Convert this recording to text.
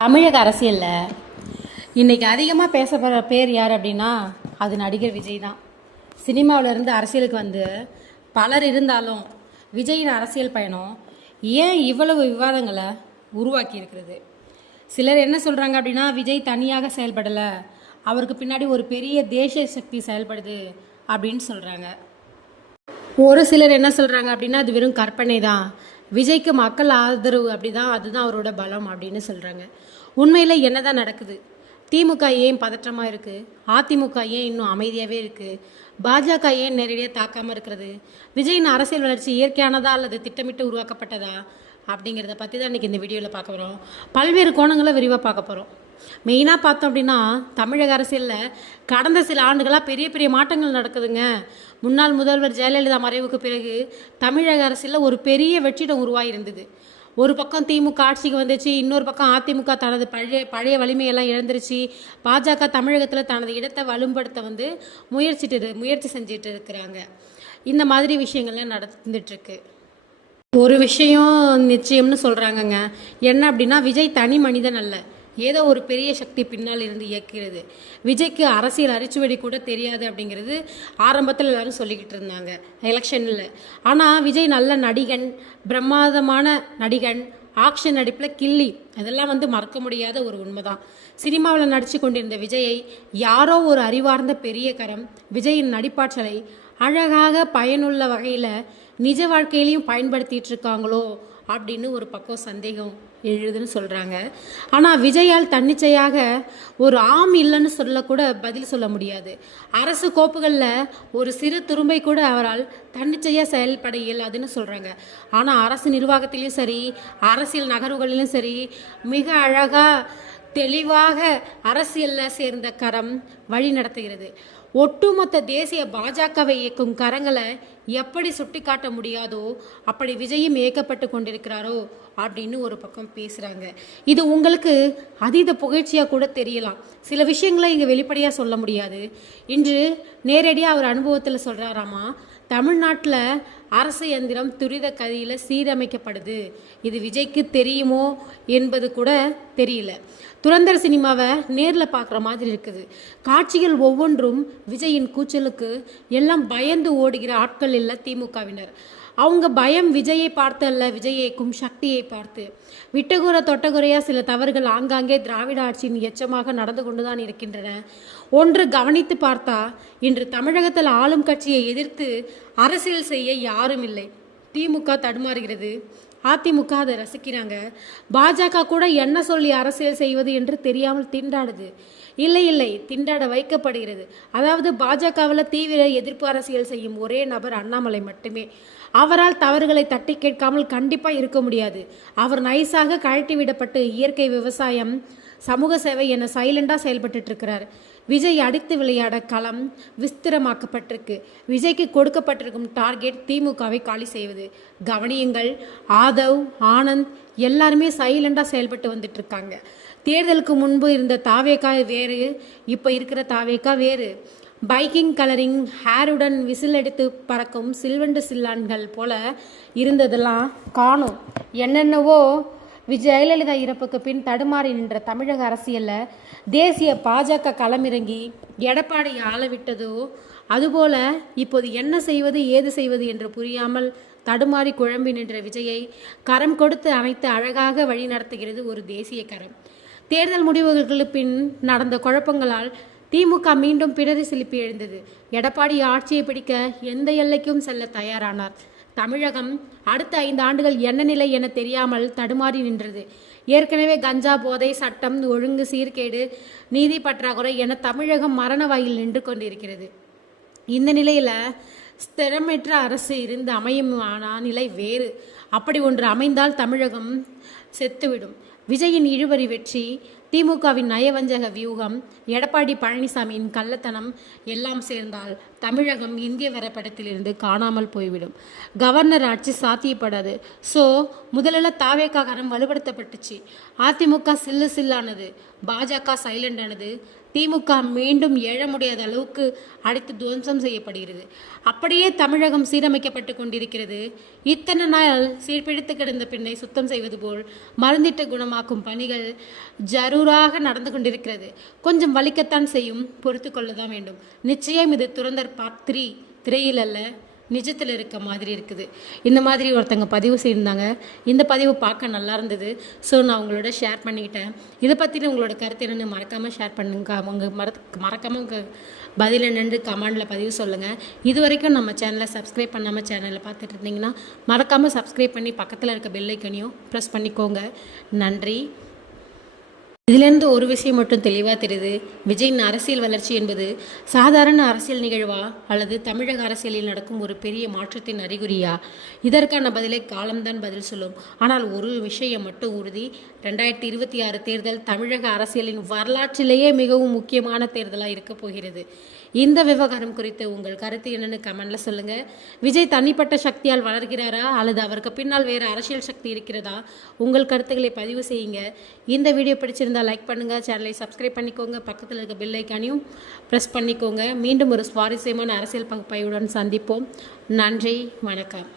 தமிழக அரசியலில் இன்றைக்கி அதிகமாக பேசப்படுற பேர் யார் அப்படின்னா அது நடிகர் விஜய் தான். சினிமாவிலேருந்து அரசியலுக்கு வந்து பலர் இருந்தாலும் விஜயின் அரசியல் பயணம் ஏன் இவ்வளவு விவாதங்களை உருவாக்கி இருக்கிறது? சிலர் என்ன சொல்கிறாங்க அப்படின்னா விஜய் தனியாக செயல்படலை, அவருக்கு பின்னாடி ஒரு பெரிய தேசிய சக்தி செயல்படுது அப்படின்னு சொல்கிறாங்க. ஒரு சிலர் என்ன சொல்கிறாங்க அப்படின்னா அது வெறும் கற்பனை தான், விஜய்க்கு மக்கள் ஆதரவு அப்படிதான், அதுதான் அவரோட பலம் அப்படின்னு சொல்கிறாங்க. உண்மையில் என்ன தான் நடக்குது? திமுக ஏன் பதற்றமாக இருக்குது? அதிமுக ஏன் இன்னும் அமைதியாகவே இருக்குது? பாஜக ஏன் நேரடியாக தாக்காமல் இருக்கிறது? விஜயின் அரசியல் வளர்ச்சி இயற்கையானதா அல்லது திட்டமிட்டு உருவாக்கப்பட்டதா அப்படிங்கிறத பற்றி தான் இன்றைக்கி இந்த வீடியோவில் பார்க்க போகிறோம். பல்வேறு கோணங்களை விரிவாக பார்க்க போகிறோம். மெயினாக பார்த்தோம் அப்படின்னா தமிழக அரசியலில் கடந்த சில ஆண்டுகளாக பெரிய பெரிய மாற்றங்கள் நடக்குதுங்க. முன்னாள் முதல்வர் ஜெயலலிதா மறைவுக்கு பிறகு தமிழக அரசியலில் ஒரு பெரிய வெற்றிடம் உருவாகியிருந்தது. ஒரு பக்கம் திமுக ஆட்சிக்கு வந்துச்சு, இன்னொரு பக்கம் அதிமுக தனது பழைய வலிமையெல்லாம் இழந்துருச்சு. பாஜக தமிழகத்தில் தனது இடத்தை வலுப்படுத்த முயற்சி செஞ்சுட்டு இருக்கிறாங்க. இந்த மாதிரி விஷயங்கள்லாம் நடந்துட்டுருக்கு. ஒரு விஷயம் நிச்சயம்னு சொல்கிறாங்கங்க. என்ன அப்படின்னா விஜய் தனி மனிதன் அல்ல, ஏதோ ஒரு பெரிய சக்தி பின்னால் இருந்து இயக்கிறது. விஜய்க்கு அரசியல் அரிச்சுவடி கூட தெரியாது அப்படிங்கிறது ஆரம்பத்தில் எல்லாரும் சொல்லிக்கிட்டு இருந்தாங்க எலெக்ஷனில். ஆனால் விஜய் நல்ல நடிகன், பிரம்மாதமான நடிகன், ஆக்ஷன் நடிப்பில் கில்லி, அதெல்லாம் மறக்க முடியாத ஒரு உண்மைதான். சினிமாவில் நடித்து கொண்டிருந்த விஜயை யாரோ ஒரு அறிவார்ந்த பெரிய கரம் விஜயின் நடிப்பாற்றலை அழகாக பயனுள்ள வகையில் நிஜ வாழ்க்கையிலையும் பயன்படுத்திகிட்டு இருக்காங்களோ அப்படின்னு ஒரு பக்கம் சந்தேகம் எழுதுன்னு சொல்கிறாங்க. ஆனால் விஜயால் தன்னிச்சையாக ஒரு இல்லைன்னு சொல்லக்கூட பதில் சொல்ல முடியாது. அரசு கோப்புகளில் ஒரு சிறு துரும்பை கூட அவரால் தன்னிச்சையாக செயல்பட இயலாதுன்னு சொல்கிறாங்க. ஆனால் அரசு நிர்வாகத்திலையும் சரி, அரசியல் நகர்வுகளிலும் சரி, மிக அழகாக தெளிவாக அரசியலில் சேர்ந்த கரம் வழி நடத்துகிறது. ஒட்டுமொத்த தேசிய பாஜகவை இயக்கும் கரங்களை எப்படி சுட்டி காட்ட முடியாதோ அப்படி விஜயும் இயக்கப்பட்டு கொண்டிருக்கிறாரோ அப்படின்னு ஒரு பக்கம் பேசுகிறாங்க. இது உங்களுக்கு அதீத புகழ்ச்சியாக கூட தெரியலாம். சில விஷயங்களை இங்கே வெளிப்படையாக சொல்ல முடியாது. இன்று நேரடியாக அவர் அனுபவத்தில் சொல்கிறாராமா, தமிழ்நாட்டில் அரசு இயந்திரம் துரித கதியில் சீரமைக்கப்படுது. இது விஜய்க்கு தெரியுமோ என்பது கூட தெரியல. துரந்தர் சினிமாவை நேரில் பார்க்குற மாதிரி இருக்குது. காட்சிகள் ஒவ்வொன்றும் விஜயின் கூச்சலுக்கு எல்லாம் பயந்து ஓடுகிற ஆட்கள் இல்லை திமுகவினர். அவங்க பயம் விஜயை பார்த்து அல்ல, விஜயைக்கும் சக்தியை பார்த்து. விட்டகுற தொட்டகுறையாக சில தவறுகள் ஆங்காங்கே திராவிட ஆட்சியின் எச்சமாக நடந்து கொண்டுதான் இருக்கின்றன. ஒன்று கவனித்து பார்த்தா இன்று தமிழகத்தில் ஆளும் கட்சியை எதிர்த்து அரசியல் செய்ய யாரும் இல்லை. திமுக தடுமாறுகிறது, அதிமுக அதை ரசிக்கிறாங்க. பாஜக கூட என்ன சொல்லி அரசியல் செய்வது என்று தெரியாமல் திண்டாடுது. இல்லை, திண்டாட வைக்கப்படுகிறது. அதாவது பாஜகவில் தீவிர எதிர்ப்பு அரசியல் செய்யும் ஒரே நபர் அண்ணாமலை மட்டுமே. அவரால் தவறுகளை தட்டி கேட்காமல் கண்டிப்பாக இருக்க முடியாது. அவர் நைஸாக கழட்டி விடப்பட்டு இயற்கை விவசாயம், சமூக சேவை என சைலண்டாக செயல்பட்டு இருக்கிறார். விஜய் அடித்து விளையாட களம் விஸ்திரமாக்கப்பட்டிருக்கு. விஜய்க்கு கொடுக்கப்பட்டிருக்கும் டார்கெட் திமுகவை காலி செய்வது. கவனியுங்கள், ஆதவ், ஆனந்த் எல்லாருமே சைலண்டாக செயல்பட்டு வந்துட்டு இருக்காங்க. தேர்தலுக்கு முன்பு இருந்த தாவேக்கா வேறு, இப்போ இருக்கிற தாவேக்கா வேறு. பைக்கிங் கலரிங் ஹேருடன் விசில் எடுத்து பறக்கும் சில்வண்டு சில்லான்கள் போல இருந்ததெல்லாம் காணும். என்னென்னவோ ஜெயலலிதா இறப்புக்கு பின் தடுமாறி நின்ற தமிழக அரசியலில் தேசிய பாஜக களமிறங்கி எடப்பாடி ஆளவிட்டதோ அதுபோல இப்போது என்ன செய்வது ஏது செய்வது என்று புரியாமல் தடுமாறி குழம்பி நின்ற விஜயை கரம் கொடுத்து அணைத்து அழகாக வழி நடத்துகிறது ஒரு தேசிய கரம். தேர்தல் முடிவுகளுக்கு பின் நடந்த குழப்பங்களால் திமுக மீண்டும் பிடரி சிலிப்பி எழுந்தது. எடப்பாடி ஆட்சியை பிடிக்க எந்த எல்லைக்கும் செல்ல தயாரானார். தமிழகம் அடுத்த 5 ஆண்டுகள் என்ன நிலை என தெரியாமல் தடுமாறி நின்றது. ஏற்கனவே கஞ்சா, போதை, சட்டம் ஒழுங்கு சீர்கேடு, நீதி பற்றாக்குறை என தமிழகம் மரண வாயில் நின்று கொண்டிருக்கிறது. இந்த நிலையில் ஸ்திரமற்ற அரசு இருந்து அமையும் நிலை வேறு. அப்படி ஒன்று அமைந்தால் தமிழகம் செத்துவிடும். விஜயின் இழுபறி வெற்றி திமுகவின் நயவஞ்சக வியூகம், எடப்பாடி பழனிசாமியின் கள்ளத்தனம் எல்லாம் சேர்ந்தால் தமிழகம் இந்திய வரைபடத்திலிருந்து காணாமல் போய்விடும். கவர்னர் ஆட்சி சாத்தியப்படாது. ஸோ முதல்ல தாவேகா கரம் வலுப்படுத்தப்பட்டுச்சு. அதிமுக சில்லு சில்லானது, பாஜக சைலண்ட் ஆனது, திமுக மீண்டும் எழ முடியாத அளவுக்கு அடித்து துவம்சம் செய்யப்படுகிறது. அப்படியே தமிழகம் சீரமைக்கப்பட்டு கொண்டிருக்கிறது. இத்தனை நாள் சீர்பிடித்து கிடந்த பெண்ணை சுத்தம் செய்வது போல் மருந்திட்டு குணமாக்கும் பணிகள் ஜரூராக நடந்து கொண்டிருக்கிறது. கொஞ்சம் வலிக்கத்தான் செய்யும், பொறுத்து கொள்ளதான் வேண்டும். நிச்சயம் இது துரந்தர் பார்ட் 3 திரையில் அல்ல, நிஜத்தில் இருக்க மாதிரி இருக்குது. இந்த மாதிரி ஒருத்தங்க பதிவு செய்திருந்தாங்க. இந்த பதிவு பார்க்க நல்லா இருந்தது. ஸோ நான் உங்களோட ஷேர் பண்ணிக்கிட்டேன். இதை பற்றின உங்களோட கருத்து என்னென்னு மறக்காமல் ஷேர் பண்ணுங்க. மறக்காமல் உங்கள் பதில் என்னென்று கமெண்டில் பதிவு சொல்லுங்கள். இது வரைக்கும் நம்ம சேனலை சப்ஸ்கிரைப் பண்ணாமல் சேனலில் பார்த்துட்டு இருந்தீங்கன்னா மறக்காமல் சப்ஸ்கிரைப் பண்ணி பக்கத்தில் இருக்க பெல் ஐக்கனையும் ப்ரெஸ் பண்ணிக்கோங்க. நன்றி. இதிலிருந்து ஒரு விஷயம் மட்டும் தெளிவாக தெரியுது. விஜயின் அரசியல் வளர்ச்சி என்பது சாதாரண அரசியல் நிகழ்வா அல்லது தமிழக அரசியலில் நடக்கும் ஒரு பெரிய மாற்றத்தின் அறிகுறியா? இதற்கான பதிலை காலம்தான் பதில் சொல்லும். ஆனால் ஒரு விஷயம் மட்டும் உறுதி, 2026 தேர்தல் தமிழக அரசியலின் வரலாற்றிலேயே மிகவும் முக்கியமான தேர்தலாக இருக்க போகிறது. இந்த விவகாரம் குறித்து உங்கள் கருத்து என்னன்னு கமெண்ட்ல சொல்லுங்க. விஜய் தனிப்பட்ட சக்தியால் வளர்கிறாரா அல்லது அவருக்கு பின்னால் வேறு அரசியல் சக்தி இருக்கிறதா? உங்கள் கருத்துக்களை பதிவு செய்யுங்க. இந்த வீடியோ பிடிச்சிருந்தா லைக் பண்ணுங்க, சேனலை சப்ஸ்கிரைப் பண்ணிக்கோங்க, பக்கத்தில் இருக்க பெல் ஐக்கானையும் ப்ரெஸ் பண்ணிக்கோங்க. மீண்டும் ஒரு சுவாரஸ்யமான அரசியல் பகுப்பாய்வுடன் சந்திப்போம். நன்றி, வணக்கம்.